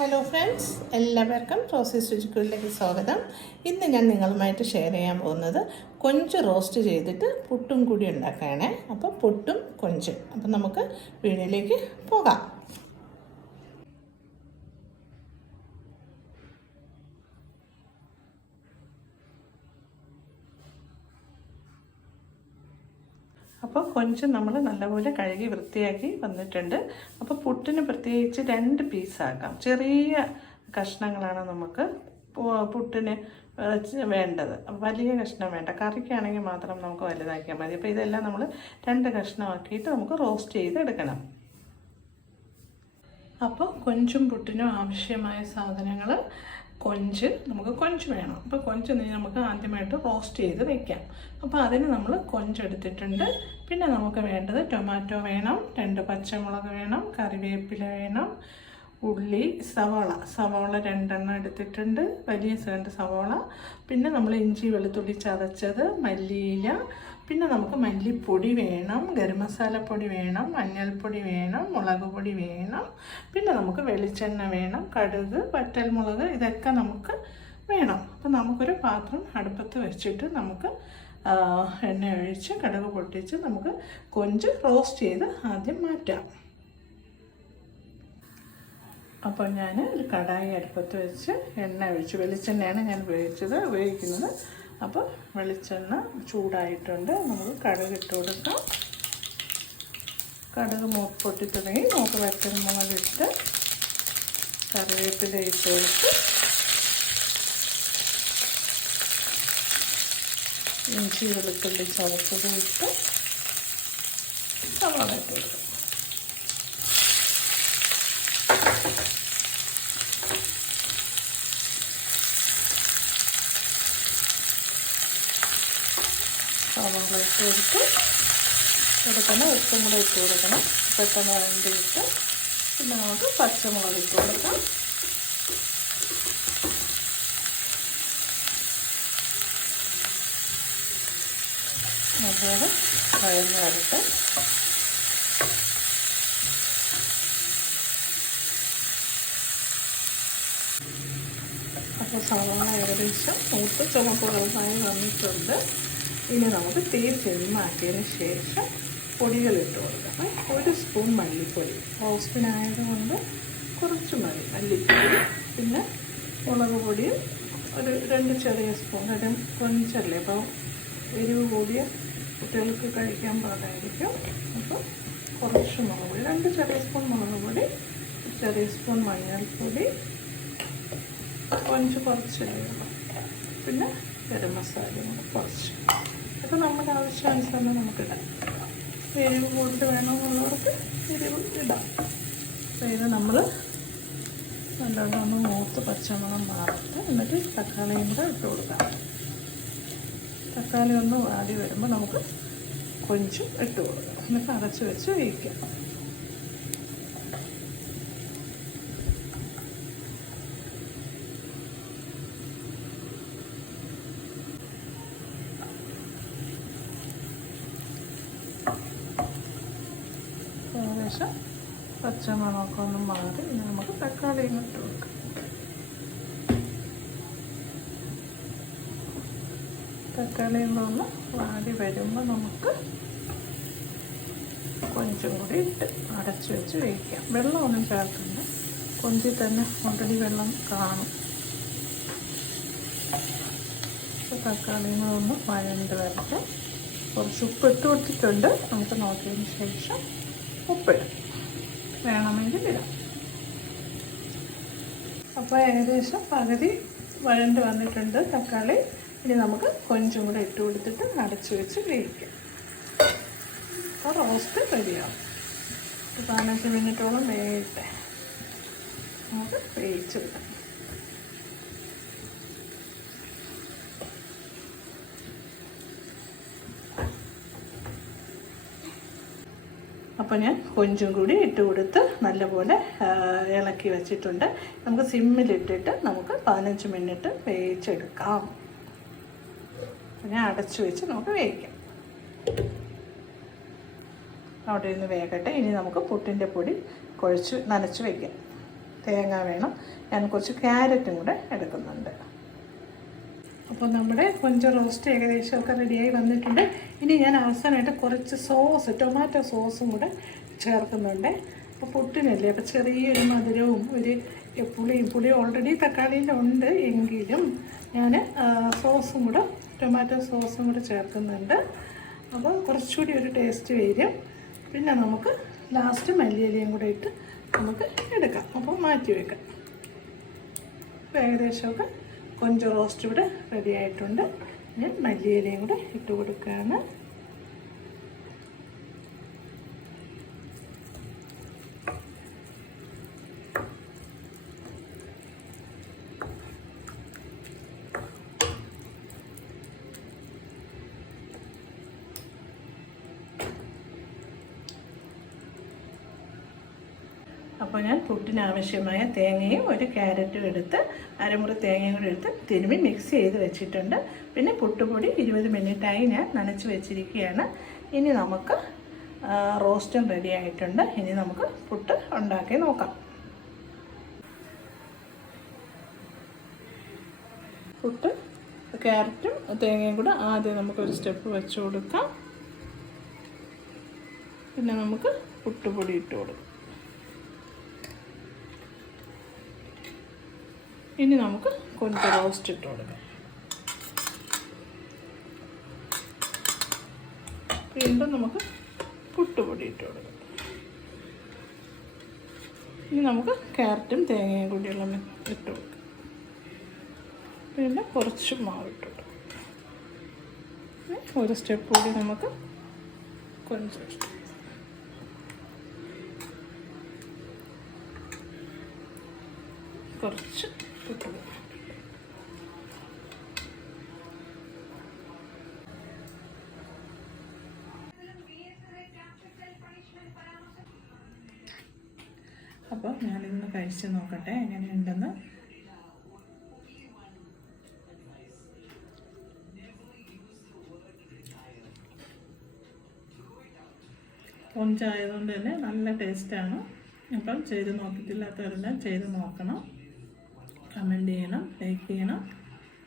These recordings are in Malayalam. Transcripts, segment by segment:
ഹലോ ഫ്രണ്ട്സ്, എല്ലാവർക്കും റോസീസ് രുചിക്കുള്ളിലേക്ക് സ്വാഗതം. ഇന്ന് ഞാൻ നിങ്ങളുമായിട്ട് ഷെയർ ചെയ്യാൻ പോകുന്നത് കൊഞ്ച് റോസ്റ്റ് ചെയ്തിട്ട് പുട്ടും കൂടി ഉണ്ടാക്കുകയാണേ. അപ്പോൾ പുട്ടും കൊഞ്ചും. അപ്പോൾ നമുക്ക് വീഡിയോയിലേക്ക് പോകാം. അപ്പോൾ കൊഞ്ച് നമ്മൾ നല്ലപോലെ കഴുകി വൃത്തിയാക്കി വന്നിട്ടുണ്ട്. അപ്പോൾ പുട്ടിന് പ്രത്യേകിച്ച് 2 പീസാക്കാം. ചെറിയ കഷ്ണങ്ങളാണ് നമുക്ക് പുട്ടിന് വേണ്ടത്. വലിയ കഷ്ണം വേണ്ട. കറിക്കാണെങ്കിൽ മാത്രം നമുക്ക് വലുതാക്കിയാൽ മതി. അപ്പോൾ ഇതെല്ലാം നമ്മൾ 2 കഷ്ണമാക്കിയിട്ട് നമുക്ക് റോസ്റ്റ് ചെയ്തെടുക്കണം. അപ്പോൾ കൊഞ്ചും പുട്ടിനും ആവശ്യമായ സാധനങ്ങൾ: നമുക്ക് കൊഞ്ച് വേണം. അപ്പോൾ കൊഞ്ച് നമുക്ക് ആദ്യമായിട്ട് റോസ്റ്റ് ചെയ്ത് വയ്ക്കാം. അപ്പോൾ അതിന് നമ്മൾ കൊഞ്ചെടുത്തിട്ടുണ്ട്. പിന്നെ നമുക്ക് വേണ്ടത് ടൊമാറ്റോ വേണം, 2 പച്ചമുളക് വേണം, കറിവേപ്പില വേണം, ഉള്ളി, സവാള 2 എണ്ണം എടുത്തിട്ടുണ്ട്, വലിയ 2 സവാള. പിന്നെ നമ്മൾ ഇഞ്ചി വെളുത്തുള്ളി ചതച്ചത്, മല്ലിയില, പിന്നെ നമുക്ക് മല്ലിപ്പൊടി വേണം, ഗരം മസാലപ്പൊടി വേണം, മഞ്ഞൾപ്പൊടി വേണം, മുളക് പൊടി വേണം, പിന്നെ നമുക്ക് വെളിച്ചെണ്ണ വേണം, കടുക്, വറ്റൽമുളക്, ഇതൊക്കെ നമുക്ക് വേണം. അപ്പോൾ നമുക്കൊരു പാത്രം അടുപ്പത്ത് വെച്ചിട്ട് നമുക്ക് എണ്ണ ഒഴിച്ച് കടുക് പൊട്ടിച്ച് നമുക്ക് കൊഞ്ച് റോസ്റ്റ് ചെയ്ത് ആദ്യം മാറ്റാം. അപ്പോൾ ഞാൻ ഒരു കടായി അടുപ്പത്ത് വെച്ച് എണ്ണ ഒഴിച്ച്, വെളിച്ചെണ്ണയാണ് ഞാൻ ഉപയോഗിക്കുന്നത്. അപ്പോൾ വെളിച്ചെണ്ണ ചൂടായിട്ടുണ്ട്. നമുക്ക് കടുക് ഇട്ട് കൊടുക്കാം. കടുക് പൊട്ടി തുടങ്ങി. നമുക്ക് വറ്റൽമുളക് ഇട്ട്, കറിവേപ്പില ഇട്ട് കൊടുത്ത്, ഇഞ്ചി വെളുത്തുള്ളി ചതച്ചത് ഇട്ട്, സവാള ഇട്ട് കൊടുക്കും. സവാള ഇട്ട് കൊടുത്ത് കൊടുക്കണം. ഉപ്പും കൂടെ ഇട്ട് കൊടുക്കണം. പെട്ടെന്ന് വഴണ്ടിയിട്ട് പിന്നെ നമുക്ക് പച്ചമുളക് ഇട്ട് കൊടുക്കാം. അതുപോലെ വഴന്ന് വരട്ടെ. അപ്പോൾ സവാള ഏകദേശം മൂത്ത് ചുമപ്പ് കളറായി വന്നിട്ടുണ്ട്. ഇനി നമുക്ക് തീ ചെറുമാക്കിയതിന് ശേഷം പൊടികൾ ഇട്ട് കൊടുക്കാം. 1 സ്പൂൺ മല്ലിപ്പൊടി, റോസ്റ്റിനായതുകൊണ്ട് കുറച്ച് മതി മല്ലിപ്പൊടി. പിന്നെ മുളക് പൊടിയും ഒരു 2 ചെറിയ സ്പൂൺ. കൊഞ്ചല്ലേ, അപ്പോൾ എരിവ് കൂടിയ കുട്ടികൾക്ക് കഴിക്കാൻ പാടായിരിക്കും. അപ്പോൾ കുറച്ച് മുളക് പൊടി, 2 ചെറിയ സ്പൂൺ മുളക് പൊടി, ചെറിയ സ്പൂൺ മഞ്ഞൾപ്പൊടി, കൊഞ്ച് കുറച്ച്, പിന്നെ ഗരം മസാലയും കുറച്ച്. അപ്പോൾ നമ്മുടെ ആവശ്യാനുസരണം നമുക്കിടാം. എരിവ് കൂടുതൽ വേണമെന്നുള്ളവർക്ക് എരിവ് ഇടാം. അപ്പോൾ ഇത് നമ്മൾ നല്ലോണം മൂത്ത് പച്ചമുളക് മാറട്ടെ. എന്നിട്ട് തക്കാളിയും കൂടെ ഇട്ട് കൊടുക്കാം. തക്കാളി ഒന്ന് വാടി വരുമ്പോൾ നമുക്ക് കൊഞ്ചും ഇട്ട് കൊടുക്കാം. എന്നിട്ട് അടച്ച് വെച്ച് വേവിക്കാം. ഏകദേശം പച്ചമുളകൊക്കെ ഒന്ന് മാറി ഇനി നമുക്ക് തക്കാളിയും ഇട്ട് കൊടുക്കാം. തക്കാളിയും ഒന്ന് വാടി വരുമ്പോൾ നമുക്ക് കൊഞ്ചും കൂടി ഇട്ട് അടച്ച് വെച്ച് വേവിക്കാം. വെള്ളമൊന്നും ചേർക്കണ്ട. കൊഞ്ചിൽ തന്നെ ഓൾറെഡി വെള്ളം കാണും. തക്കാളിയും ഒന്ന് വഴണ്ട് വരട്ടെ. കുറച്ച് ഉപ്പ് ഇട്ട് കൊടുത്തിട്ടുണ്ട്. നമുക്ക് നോക്കിയതിന് ശേഷം ഉപ്പിടാം, വേണമെങ്കിൽ ഇടാം. അപ്പോൾ ഏകദേശം പകുതി വഴണ്ട് വന്നിട്ടുണ്ട് തക്കാളി. ഇനി നമുക്ക് കൊഞ്ചും കൂടെ ഇട്ട് കൊടുത്തിട്ട് അടച്ച് വെച്ച് വേവിക്കാം. അപ്പോൾ റോസ്റ്റ് റെഡിയാവും. 15 മിനിറ്റോളം വേവിട്ടെ. നമുക്ക് വേവിച്ചെടുക്കാം. അപ്പോൾ ഞാൻ കൊഞ്ചും കൂടി ഇട്ട് കൊടുത്ത് നല്ലപോലെ ഇളക്കി വെച്ചിട്ടുണ്ട്. നമുക്ക് സിമ്മിലിട്ടിട്ട് നമുക്ക് 15 മിനിറ്റ് വേവിച്ചെടുക്കാം. ഞാൻ അടച്ചു വെച്ച് നമുക്ക് വേവിക്കാം. അവിടെ നിന്ന് വേകട്ടെ. ഇനി നമുക്ക് പുട്ടിൻ്റെ പൊടി കുഴച്ച് നനച്ച് വയ്ക്കാം. തേങ്ങ വേണം. ഞാൻ കുറച്ച് ക്യാരറ്റും കൂടെ എടുക്കുന്നുണ്ട്. അപ്പോൾ നമ്മുടെ കൊഞ്ച് റോസ്റ്റ് ഏകദേശമൊക്കെ റെഡിയായി വന്നിട്ടുണ്ട്. ഇനി ഞാൻ അവസാനമായിട്ട് കുറച്ച് സോസ്, ടൊമാറ്റോ സോസും കൂടെ ചേർക്കുന്നുണ്ട്. അപ്പോൾ പുട്ടിനല്ലേ, അപ്പോൾ ചെറിയൊരു മധുരവും ഒരു പുളി ഓൾറെഡി തക്കാളിയിലുണ്ട് എങ്കിലും ഞാൻ സോസും കൂടെ, ടൊമാറ്റോ സോസും കൂടെ ചേർക്കുന്നുണ്ട്. അപ്പോൾ കുറച്ചുകൂടി ഒരു ടേസ്റ്റ് വരും. പിന്നെ നമുക്ക് ലാസ്റ്റ് മല്ലിയിലയും കൂടെ ഇട്ട് നമുക്ക് എടുക്കാം. അപ്പോൾ മാറ്റി വെക്കാം. അപ്പോൾ ഏകദേശമൊക്കെ കൊഞ്ച് റോസ്റ്റ് ഇവിടെ റെഡി ആയിട്ടുണ്ട്. ഞാൻ മല്ലിയിലയും കൂടെ ഇട്ട് കൊടുക്കുകയാണ്. അപ്പോൾ ഞാൻ പുട്ടിന് ആവശ്യമായ തേങ്ങയും ഒരു ക്യാരറ്റും എടുത്ത് അരമുറി തേങ്ങയും കൂടി എടുത്ത് തിരുമ്മി മിക്സ് ചെയ്ത് വെച്ചിട്ടുണ്ട്. പിന്നെ പുട്ടുപൊടി 20 മിനിറ്റായി ഞാൻ നനച്ച് വെച്ചിരിക്കുകയാണ്. ഇനി നമുക്ക് റോസ്റ്റും റെഡി ആയിട്ടുണ്ട്. ഇനി നമുക്ക് പുട്ട് ഉണ്ടാക്കി നോക്കാം. പുട്ട് ക്യാരറ്റും തേങ്ങയും കൂടെ ആദ്യം നമുക്കൊരു സ്റ്റെപ്പ് വെച്ച് കൊടുക്കാം. പിന്നെ നമുക്ക് പുട്ടുപൊടി ഇട്ട് കൊടുക്കാം. ഇനി നമുക്ക് കൊഞ്ച് റോസ്റ്റ് ഇട്ട് കൊടുക്കാം. വീണ്ടും നമുക്ക് പുട്ടുപൊടി ഇട്ട് കൊടുക്കാം. ഇനി നമുക്ക് ക്യാരറ്റും തേങ്ങയും കൂടിയുള്ള ഇട്ട് കൊടുക്കാം. പിന്നെ കുറച്ച് മാവ് ഇട്ട് കൊടുക്കാം. ഒരു സ്റ്റെപ്പ് കൂടി നമുക്ക് കൊഞ്ച് കുറച്ച് ഇട്ടു. അപ്പോൾ ഞാനിന്ന് കഴിച്ച് നോക്കട്ടെ എങ്ങനെയുണ്ടെന്ന്. കൊഞ്ചായതുകൊണ്ട് തന്നെ നല്ല ടേസ്റ്റാണ്. അപ്പം ചെയ്ത് നോക്കിയിട്ടില്ലാത്തവരെല്ലാം ചെയ്ത് നോക്കണം. കമൻറ്റ് ചെയ്യണം, ലൈക്ക് ചെയ്യണം,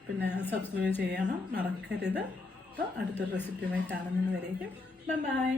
പിന്നെ സബ്സ്ക്രൈബ് ചെയ്യണം മറക്കരുത്. അപ്പോൾ അടുത്തൊരു റെസിപ്പിയുമായി കാണുന്നത് വരേക്കും ബൈ.